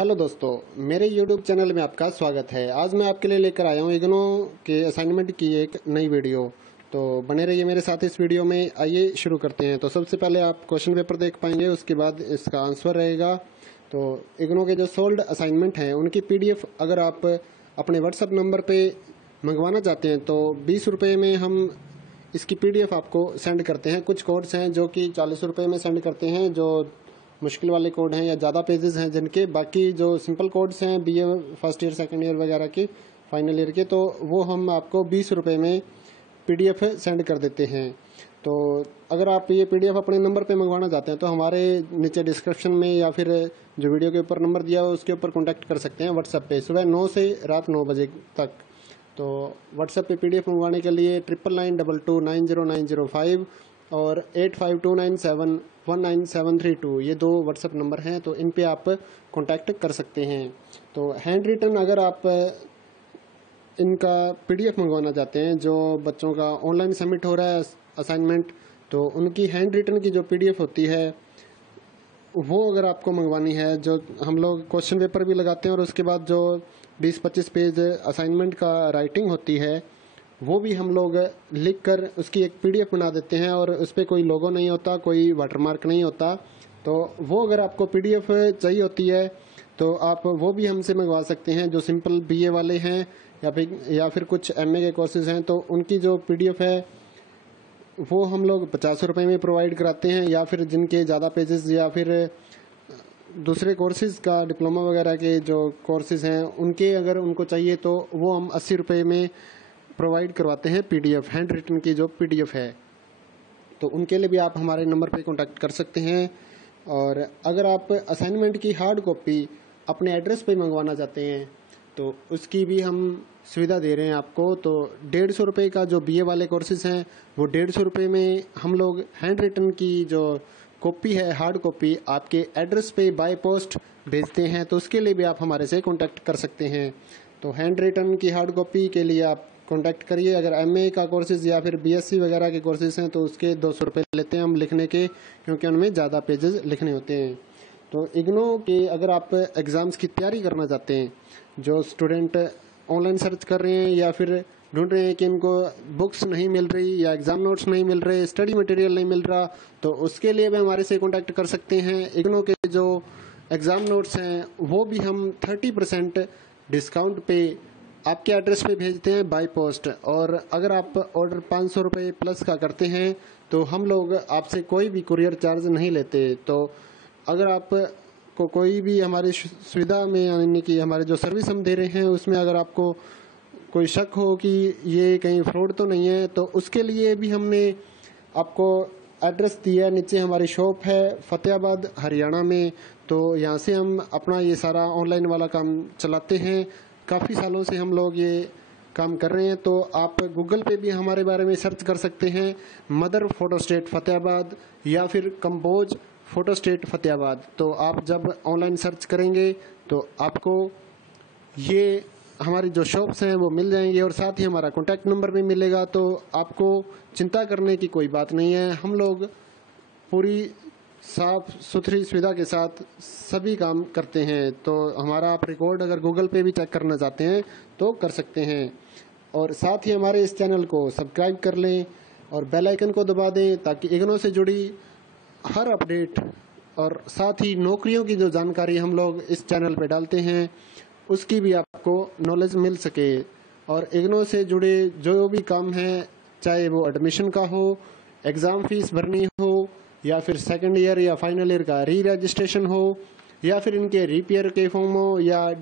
Hello दोस्तों, मेरे YouTube channel में आपका स्वागत है। आज मैं आपके लिए लेकर आया हूँ इग्नो के असाइनमेंट की एक नई वीडियो। तो बने रहिए मेरे साथ इस वीडियो में। आइए शुरू करते हैं। तो सबसे पहले आप क्वेश्चन पेपर देख पाएंगे, उसके बाद इसका आंसर रहेगा। तो इग्नो के जो सोल्ड असाइनमेंट हैं उनकी PDF अगर आप अपने व्हाट्सएप नंबर पर मंगवाना चाहते हैं तो 20 रुपये में हम इसकी PDF आपको सेंड करते हैं। कुछ कोड्स हैं जो कि 40 रुपये में सेंड करते हैं, जो मुश्किल वाले कोड हैं या ज़्यादा पेजेस हैं जिनके। बाकी जो सिंपल कोड्स हैं BA first year second year वगैरह के, फाइनल ईयर के, तो वो हम आपको 20 रुपये में PDF सेंड कर देते हैं। तो अगर आप ये PDF अपने नंबर पे मंगवाना चाहते हैं तो हमारे नीचे डिस्क्रिप्शन में या फिर जो वीडियो के ऊपर नंबर दिया हो उसके ऊपर कॉन्टैक्ट कर सकते हैं व्हाट्सएप पे, सुबह 9 से रात 9 बजे तक। तो व्हाट्सएप पे PDF मंगवाने के लिए 9992290905 और 8529719732 ये दो व्हाट्सएप नंबर हैं। तो इन पे आप कांटेक्ट कर सकते हैं। तो हैंड रिटन अगर आप इनका PDF मंगवाना चाहते हैं, जो बच्चों का ऑनलाइन सबमिट हो रहा है असाइनमेंट, तो उनकी हैंड रिटन की जो PDF होती है वो अगर आपको मंगवानी है, जो हम लोग क्वेश्चन पेपर भी लगाते हैं और उसके बाद जो 20-25 पेज असाइनमेंट का राइटिंग होती है वो भी हम लोग लिख कर उसकी एक PDF बना देते हैं और उस पर कोई लोगो नहीं होता, कोई वाटरमार्क नहीं होता। तो वो अगर आपको PDF चाहिए होती है तो आप वो भी हमसे मंगवा सकते हैं। जो सिंपल BA वाले हैं या फिर कुछ MA के कोर्सेज हैं तो उनकी जो PDF है वो हम लोग 50 रुपये में प्रोवाइड कराते हैं। या फिर जिनके ज़्यादा पेजेस या फिर दूसरे कोर्सेज का डिप्लोमा वगैरह के जो कोर्सेज हैं उनके अगर उनको चाहिए तो वो हम 80 रुपये में प्रोवाइड करवाते हैं PDF, हैंड रिटन की जो PDF है। तो उनके लिए भी आप हमारे नंबर पे कांटेक्ट कर सकते हैं। और अगर आप असाइनमेंट की हार्ड कॉपी अपने एड्रेस पे मंगवाना चाहते हैं तो उसकी भी हम सुविधा दे रहे हैं आपको। तो 150 रुपये का जो BA वाले कोर्सेज हैं वो 150 रुपये में हम लोग हैंड रिटन की जो कॉपी है, हार्ड कॉपी, आपके एड्रेस पे बाय पोस्ट भेजते हैं। तो उसके लिए भी आप हमारे से कांटेक्ट कर सकते हैं। तो हैंड रिटन की हार्ड कॉपी के लिए आप कांटेक्ट करिए। अगर MA का कोर्सेज या फिर BSc वगैरह के कोर्सेज हैं तो उसके 200 रुपये लेते हैं हम लिखने के, क्योंकि उनमें ज़्यादा पेजेस लिखने होते हैं। तो इग्नो के अगर आप एग्ज़ाम्स की तैयारी करना चाहते हैं, जो स्टूडेंट ऑनलाइन सर्च कर रहे हैं या फिर ढूंढ रहे हैं कि इनको बुक्स नहीं मिल रही या एग्ज़ाम नोट्स नहीं मिल रहे, स्टडी मटेरियल नहीं मिल रहा, तो उसके लिए भी हमारे से कांटेक्ट कर सकते हैं। इग्नो के जो एग्ज़ाम नोट्स हैं वो भी हम 30% डिस्काउंट पे आपके एड्रेस पे भेजते हैं बाय पोस्ट। और अगर आप ऑर्डर 500 रुपये प्लस का करते हैं तो हम लोग आपसे कोई भी कुरियर चार्ज नहीं लेते। तो अगर आप को कोई भी हमारी सुविधा में, यानी कि हमारे जो सर्विस हम दे रहे हैं उसमें अगर आपको कोई शक हो कि ये कहीं फ्रॉड तो नहीं है, तो उसके लिए भी हमने आपको एड्रेस दिया है। नीचे हमारी शॉप है फतेहाबाद हरियाणा में। तो यहाँ से हम अपना ये सारा ऑनलाइन वाला काम चलाते हैं। काफ़ी सालों से हम लोग ये काम कर रहे हैं। तो आप गूगल पे भी हमारे बारे में सर्च कर सकते हैं, मदर फोटोस्टेट फतेहाबाद या फिर कंपोज फोटोस्टेट फतेहाबाद। तो आप जब ऑनलाइन सर्च करेंगे तो आपको ये हमारी जो शॉप्स हैं वो मिल जाएंगी और साथ ही हमारा कॉन्टैक्ट नंबर भी मिलेगा। तो आपको चिंता करने की कोई बात नहीं है। हम लोग पूरी साफ सुथरी सुविधा के साथ सभी काम करते हैं। तो हमारा आप रिकॉर्ड अगर गूगल पे भी चेक करना चाहते हैं तो कर सकते हैं। और साथ ही हमारे इस चैनल को सब्सक्राइब कर लें और बेल आइकन को दबा दें, ताकि इग्नो से जुड़ी हर अपडेट और साथ ही नौकरियों की जो जानकारी हम लोग इस चैनल पे डालते हैं उसकी भी आपको नॉलेज मिल सके। और इग्नो से जुड़े जो भी काम है, चाहे वो एडमिशन का हो, एग्ज़ाम फीस भरनी हो, या फिर सेकंड ईयर या फाइनल ईयर का री रजिस्ट्रेशन हो, या फिर इनके रिपेयर के फॉर्म हो, या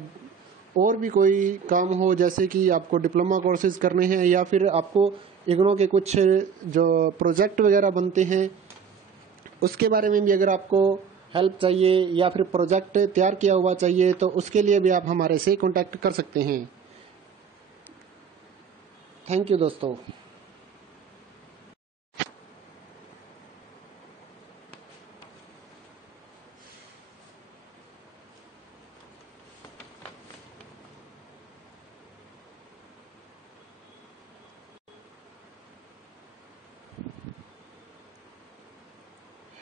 और भी कोई काम हो, जैसे कि आपको डिप्लोमा कोर्सेज करने हैं या फिर आपको इग्नो के कुछ जो प्रोजेक्ट वगैरह बनते हैं उसके बारे में भी अगर आपको हेल्प चाहिए या फिर प्रोजेक्ट तैयार किया हुआ चाहिए तो उसके लिए भी आप हमारे से कांटेक्ट कर सकते हैं। थैंक यू दोस्तों।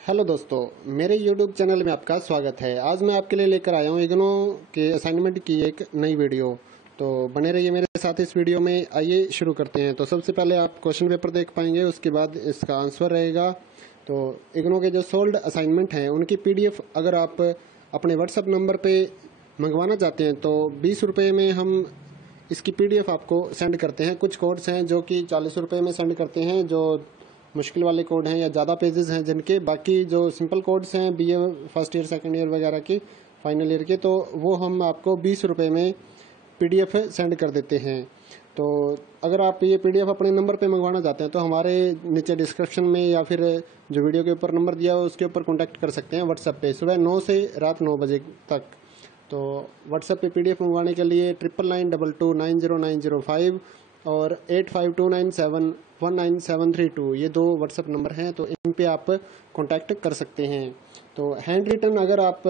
हेलो दोस्तों, मेरे YouTube चैनल में आपका स्वागत है। आज मैं आपके लिए लेकर आया हूँ इग्नो के असाइनमेंट की एक नई वीडियो। तो बने रहिए मेरे साथ इस वीडियो में। आइए शुरू करते हैं। तो सबसे पहले आप क्वेश्चन पेपर देख पाएंगे, उसके बाद इसका आंसर रहेगा। तो इग्नो के जो सोल्ड असाइनमेंट हैं उनकी PDF अगर आप अपने व्हाट्सअप नंबर पे मंगवाना चाहते हैं तो 20 रुपये में हम इसकी PDF आपको सेंड करते हैं। कुछ कोड्स हैं जो कि 40 रुपये में सेंड करते हैं, जो मुश्किल वाले कोड हैं या ज़्यादा पेजेस हैं जिनके। बाकी जो सिंपल कोड्स हैं BA first year second year वगैरह के, फाइनल ईयर के, तो वो हम आपको 20 रुपये में PDF सेंड कर देते हैं। तो अगर आप ये PDF अपने नंबर पे मंगवाना चाहते हैं तो हमारे नीचे डिस्क्रिप्शन में या फिर जो वीडियो के ऊपर नंबर दिया हो उसके ऊपर कॉन्टैक्ट कर सकते हैं व्हाट्सएप पे, सुबह 9 से रात 9 बजे तक। तो व्हाट्सएप पे PDF मंगवाने के लिए 9992290905 और 8529719732 ये दो व्हाट्सएप नंबर हैं। तो इन पे आप कांटेक्ट कर सकते हैं। तो हैंड रिटन अगर आप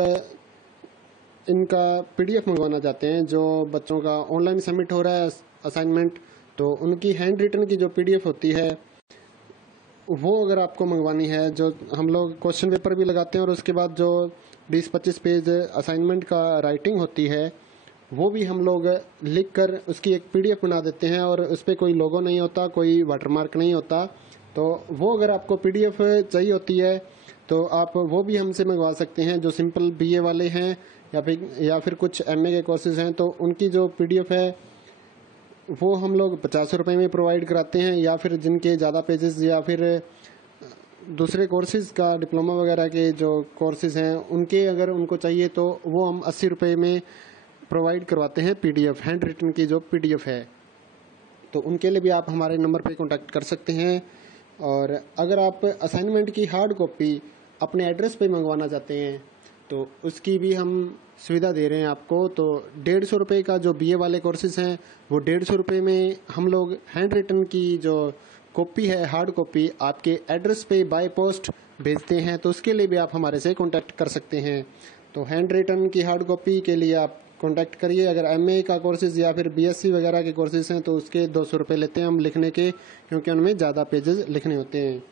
इनका PDF मंगवाना चाहते हैं, जो बच्चों का ऑनलाइन सबमिट हो रहा है असाइनमेंट, तो उनकी हैंड रिटन की जो PDF होती है वो अगर आपको मंगवानी है, जो हम लोग क्वेश्चन पेपर भी लगाते हैं और उसके बाद जो 20-25 पेज असाइनमेंट का राइटिंग होती है वो भी हम लोग लिख कर उसकी एक PDF बना देते हैं और उस पर कोई लोगो नहीं होता, कोई वाटरमार्क नहीं होता। तो वो अगर आपको PDF चाहिए होती है तो आप वो भी हमसे मंगवा सकते हैं। जो सिंपल BA वाले हैं या फिर कुछ MA के कोर्सेज हैं तो उनकी जो PDF है वो हम लोग 50 रुपये में प्रोवाइड कराते हैं। या फिर जिनके ज़्यादा पेजेस या फिर दूसरे कोर्सेज का डिप्लोमा वगैरह के जो कोर्सेज हैं उनके अगर उनको चाहिए तो वो हम 80 रुपये में प्रोवाइड करवाते हैं PDF, हैंड रिटन की जो PDF है। तो उनके लिए भी आप हमारे नंबर पे कांटेक्ट कर सकते हैं। और अगर आप असाइनमेंट की हार्ड कॉपी अपने एड्रेस पे मंगवाना चाहते हैं तो उसकी भी हम सुविधा दे रहे हैं आपको। तो 150 रुपये का जो BA वाले कोर्सेज हैं वो 150 रुपये में हम लोग हैंड रिटन की जो कॉपी है, हार्ड कॉपी, आपके एड्रेस पे बाय पोस्ट भेजते हैं। तो उसके लिए भी आप हमारे से कांटेक्ट कर सकते हैं। तो हैंड रिटन की हार्ड कॉपी के लिए आप कांटेक्ट करिए। अगर MA का कोर्सेज या फिर BSc वगैरह के कोर्सेज हैं तो उसके 200 रुपये लेते हैं हम लिखने के, क्योंकि उनमें ज़्यादा पेजेस लिखने होते हैं।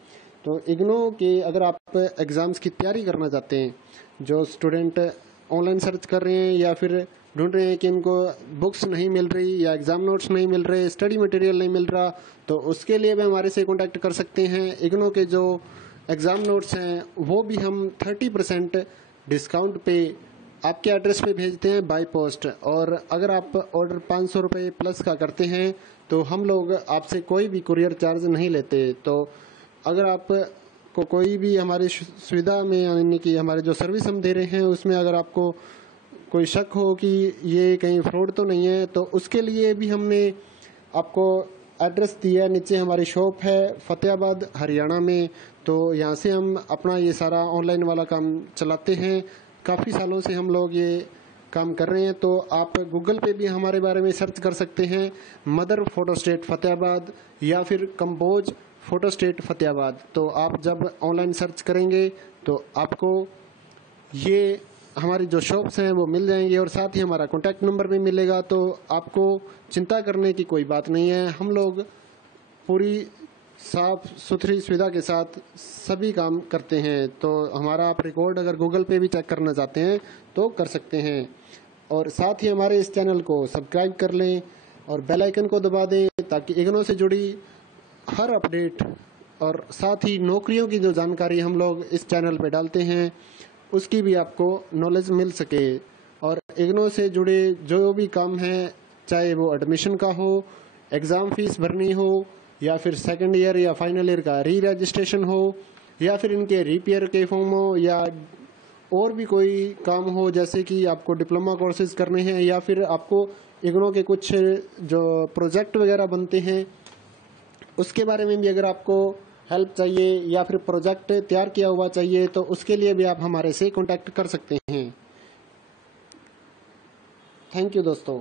तो इग्नो के अगर आप एग्ज़ाम्स की तैयारी करना चाहते हैं, जो स्टूडेंट ऑनलाइन सर्च कर रहे हैं या फिर ढूंढ रहे हैं कि इनको बुक्स नहीं मिल रही या एग्ज़ाम नोट्स नहीं मिल रहे, स्टडी मटेरियल नहीं मिल रहा, तो उसके लिए भी हमारे से कांटेक्ट कर सकते हैं। इग्नो के जो एग्ज़ाम नोट्स हैं वो भी हम 30% डिस्काउंट पे आपके एड्रेस पे भेजते हैं बाय पोस्ट। और अगर आप ऑर्डर 500 रुपये प्लस का करते हैं तो हम लोग आपसे कोई भी कुरियर चार्ज नहीं लेते। तो अगर आप को कोई भी हमारी सुविधा में, यानी कि हमारे जो सर्विस हम दे रहे हैं उसमें अगर आपको कोई शक हो कि ये कहीं फ्रॉड तो नहीं है, तो उसके लिए भी हमने आपको एड्रेस दिया है। नीचे हमारी शॉप है फतेहाबाद हरियाणा में। तो यहाँ से हम अपना ये सारा ऑनलाइन वाला काम चलाते हैं। काफ़ी सालों से हम लोग ये काम कर रहे हैं। तो आप गूगल पे भी हमारे बारे में सर्च कर सकते हैं, मदर फोटो स्टेट फतेहाबाद या फिर कंपोज फोटो स्टेट फतेहाबाद। तो आप जब ऑनलाइन सर्च करेंगे तो आपको ये हमारी जो शॉप्स हैं वो मिल जाएंगी और साथ ही हमारा कॉन्टैक्ट नंबर भी मिलेगा। तो आपको चिंता करने की कोई बात नहीं है। हम लोग पूरी साफ सुथरी सुविधा के साथ सभी काम करते हैं। तो हमारा आप रिकॉर्ड अगर गूगल पे भी चेक करना चाहते हैं तो कर सकते हैं। और साथ ही हमारे इस चैनल को सब्सक्राइब कर लें और बेल आइकन को दबा दें, ताकि इग्नो से जुड़ी हर अपडेट और साथ ही नौकरियों की जो जानकारी हम लोग इस चैनल पे डालते हैं उसकी भी आपको नॉलेज मिल सके। और इग्नो से जुड़े जो भी काम है, चाहे वो एडमिशन का हो, एग्ज़ाम फीस भरनी हो, या फिर सेकंड ईयर या फाइनल ईयर का री रजिस्ट्रेशन हो, या फिर इनके रिपेयर के फॉर्म हो, या और भी कोई काम हो, जैसे कि आपको डिप्लोमा कोर्सेज करने हैं या फिर आपको इग्नो के कुछ जो प्रोजेक्ट वगैरह बनते हैं उसके बारे में भी अगर आपको हेल्प चाहिए या फिर प्रोजेक्ट तैयार किया हुआ चाहिए तो उसके लिए भी आप हमारे से कांटेक्ट कर सकते हैं। थैंक यू दोस्तों।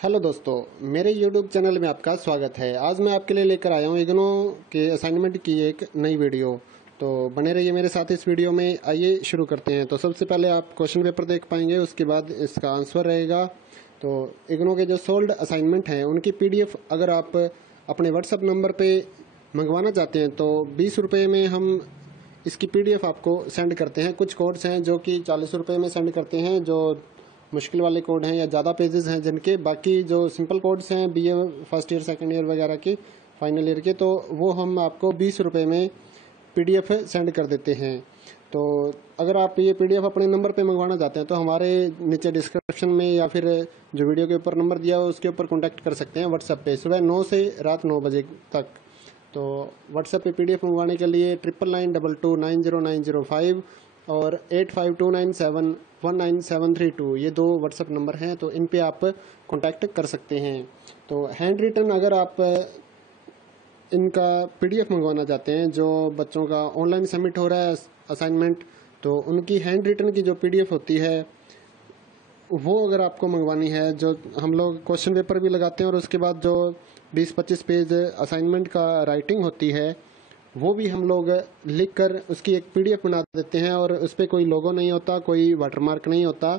हेलो दोस्तों, मेरे YouTube चैनल में आपका स्वागत है। आज मैं आपके लिए लेकर आया हूँ इग्नो के असाइनमेंट की एक नई वीडियो। तो बने रहिए मेरे साथ इस वीडियो में। आइए शुरू करते हैं। तो सबसे पहले आप क्वेश्चन पेपर देख पाएंगे, उसके बाद इसका आंसर रहेगा। तो इग्नो के जो सोल्ड असाइनमेंट हैं उनकी PDF अगर आप अपने व्हाट्सअप नंबर पे मंगवाना चाहते हैं तो 20 रुपये में हम इसकी PDF आपको सेंड करते हैं। कुछ कोड्स हैं जो कि 40 रुपये में सेंड करते हैं, जो मुश्किल वाले कोड हैं या ज़्यादा पेजेस हैं जिनके। बाकी जो सिंपल कोड्स हैं BA first year second year वगैरह के, फाइनल ईयर के, तो वो हम आपको 20 रुपये में PDF सेंड कर देते हैं। तो अगर आप ये PDF अपने नंबर पे मंगवाना चाहते हैं तो हमारे नीचे डिस्क्रिप्शन में या फिर जो वीडियो के ऊपर नंबर दिया हो उसके ऊपर कॉन्टैक्ट कर सकते हैं व्हाट्सएप पे, सुबह 9 से रात 9 बजे तक। तो व्हाट्सएप पे PDF मंगवाने के लिए 9992290905 और 8529719732 ये दो व्हाट्सएप नंबर हैं। तो इन पे आप कांटेक्ट कर सकते हैं। तो हैंड रिटन अगर आप इनका PDF मंगवाना चाहते हैं, जो बच्चों का ऑनलाइन सबमिट हो रहा है असाइनमेंट, तो उनकी हैंड रिटन की जो PDF होती है वो अगर आपको मंगवानी है, जो हम लोग क्वेश्चन पेपर भी लगाते हैं और उसके बाद जो 20-25 पेज असाइनमेंट का राइटिंग होती है वो भी हम लोग लिख कर उसकी एक PDF बना देते हैं और उस पर कोई लोगो नहीं होता, कोई वाटरमार्क नहीं होता।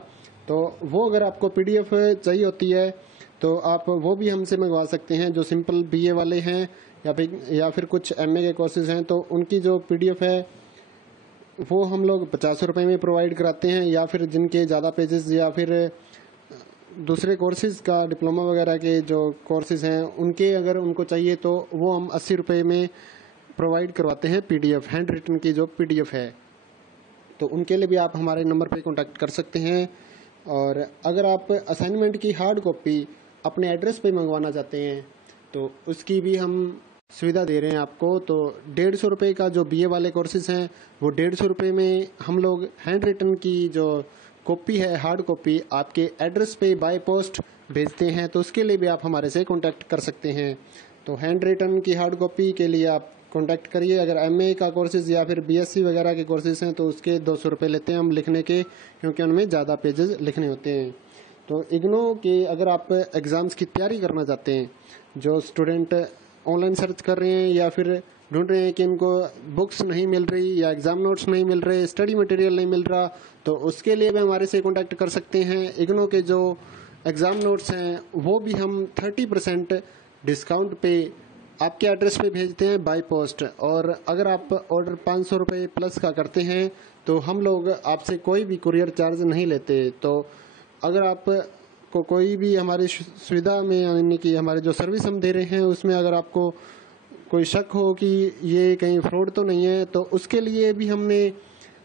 तो वो अगर आपको PDF चाहिए होती है तो आप वो भी हमसे मंगवा सकते हैं। जो सिंपल BA वाले हैं या फिर कुछ MA के कोर्सेज हैं तो उनकी जो PDF है वो हम लोग 50 रुपये में प्रोवाइड कराते हैं। या फिर जिनके ज़्यादा पेजेस या फिर दूसरे कोर्सेज का डिप्लोमा वगैरह के जो कोर्सेज हैं उनके अगर उनको चाहिए तो वो हम 80 रुपये में प्रोवाइड करवाते हैं PDF, हैंड रिटन की जो PDF है। तो उनके लिए भी आप हमारे नंबर पे कांटेक्ट कर सकते हैं। और अगर आप असाइनमेंट की हार्ड कॉपी अपने एड्रेस पे मंगवाना चाहते हैं तो उसकी भी हम सुविधा दे रहे हैं आपको। तो 150 रुपये का जो BA वाले कोर्सेज हैं वो 150 रुपये में हम लोग हैंड रिटन की जो कॉपी है, हार्ड कॉपी, आपके एड्रेस पे बाय पोस्ट भेजते हैं। तो उसके लिए भी आप हमारे से कांटेक्ट कर सकते हैं। तो हैंड रिटन की हार्ड कॉपी के लिए आप कांटेक्ट करिए। अगर MA का कोर्सेज या फिर BSc वगैरह के कोर्सेज हैं तो उसके 200 रुपये लेते हैं हम लिखने के, क्योंकि उनमें ज़्यादा पेजेस लिखने होते हैं। तो इग्नो के अगर आप एग्ज़ाम्स की तैयारी करना चाहते हैं, जो स्टूडेंट ऑनलाइन सर्च कर रहे हैं या फिर ढूंढ रहे हैं कि इनको बुक्स नहीं मिल रही या एग्ज़ाम नोट्स नहीं मिल रहे, स्टडी मटेरियल नहीं मिल रहा, तो उसके लिए भी हमारे से कांटेक्ट कर सकते हैं। इग्नो के जो एग्ज़ाम नोट्स हैं वो भी हम 30% डिस्काउंट पे आपके एड्रेस पे भेजते हैं बाय पोस्ट। और अगर आप ऑर्डर 500 रुपये प्लस का करते हैं तो हम लोग आपसे कोई भी कुरियर चार्ज नहीं लेते। तो अगर आप को कोई भी हमारी सुविधा में, यानी कि हमारे जो सर्विस हम दे रहे हैं उसमें अगर आपको कोई शक हो कि ये कहीं फ्रॉड तो नहीं है, तो उसके लिए भी हमने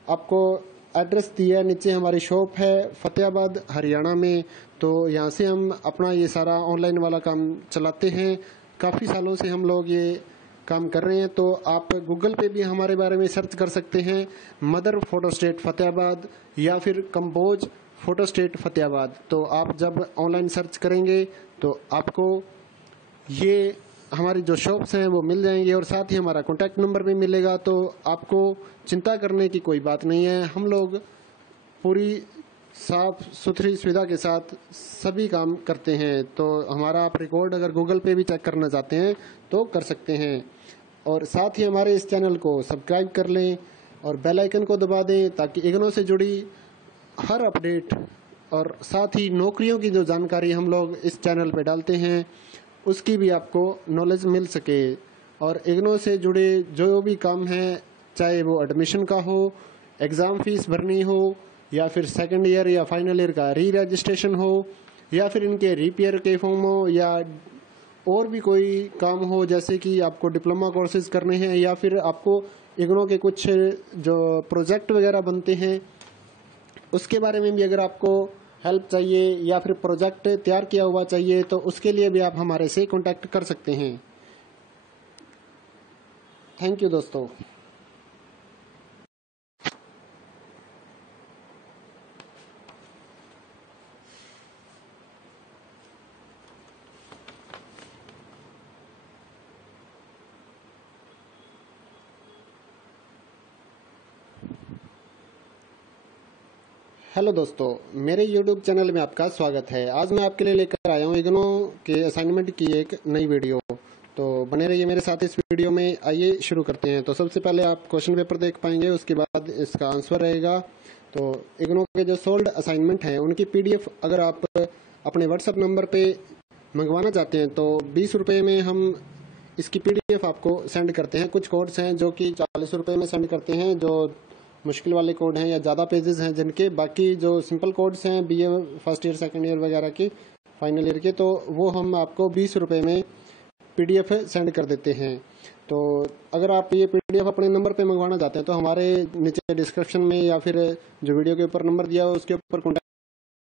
आपको एड्रेस दिया है। नीचे हमारी शॉप है फतेहाबाद हरियाणा में। तो यहाँ से हम अपना ये सारा ऑनलाइन वाला काम चलाते हैं। काफ़ी सालों से हम लोग ये काम कर रहे हैं। तो आप गूगल पे भी हमारे बारे में सर्च कर सकते हैं, मदर फोटो स्टेट फतेहाबाद या फिर कंपोज फोटो स्टेट फतेहाबाद। तो आप जब ऑनलाइन सर्च करेंगे तो आपको ये हमारी जो शॉप्स हैं वो मिल जाएंगे और साथ ही हमारा कॉन्टैक्ट नंबर भी मिलेगा। तो आपको चिंता करने की कोई बात नहीं है। हम लोग पूरी साफ सुथरी सुविधा के साथ सभी काम करते हैं। तो हमारा आप रिकॉर्ड अगर गूगल पे भी चेक करना चाहते हैं तो कर सकते हैं। और साथ ही हमारे इस चैनल को सब्सक्राइब कर लें और बेल आइकन को दबा दें ताकि इग्नो से जुड़ी हर अपडेट और साथ ही नौकरियों की जो जानकारी हम लोग इस चैनल पे डालते हैं उसकी भी आपको नॉलेज मिल सके। और इग्नो से जुड़े जो भी काम हैं, चाहे वो एडमिशन का हो, एग्ज़ाम फीस भरनी हो, या फिर सेकंड ईयर या फाइनल ईयर का री रजिस्ट्रेशन हो, या फिर इनके रिपेयर के फॉर्म हो, या और भी कोई काम हो, जैसे कि आपको डिप्लोमा कोर्सेज करने हैं या फिर आपको इग्नो के कुछ जो प्रोजेक्ट वगैरह बनते हैं उसके बारे में भी अगर आपको हेल्प चाहिए या फिर प्रोजेक्ट तैयार किया हुआ चाहिए तो उसके लिए भी आप हमारे से कांटेक्ट कर सकते हैं। थैंक यू दोस्तों। हेलो दोस्तों, मेरे YouTube चैनल में आपका स्वागत है। आज मैं आपके लिए लेकर आया हूँ इग्नो के असाइनमेंट की एक नई वीडियो। तो बने रहिए मेरे साथ इस वीडियो में। आइए शुरू करते हैं। तो सबसे पहले आप क्वेश्चन पेपर देख पाएंगे, उसके बाद इसका आंसर रहेगा। तो इग्नो के जो सोल्ड असाइनमेंट हैं उनकी PDF अगर आप अपने व्हाट्सएप नंबर पे मंगवाना चाहते हैं तो 20 रुपये में हम इसकी PDF आपको सेंड करते हैं। कुछ कोड्स हैं जो कि 40 रुपये में सेंड करते हैं, जो मुश्किल वाले कोड हैं या ज़्यादा पेजेस हैं जिनके। बाकी जो सिंपल कोड्स हैं BA first year second year वगैरह के, फाइनल ईयर के, तो वो हम आपको 20 रुपये में PDF सेंड कर देते हैं। तो अगर आप ये PDF अपने नंबर पे मंगवाना चाहते हैं तो हमारे नीचे डिस्क्रिप्शन में या फिर जो वीडियो के ऊपर नंबर दिया हो उसके ऊपर कॉन्टैक्ट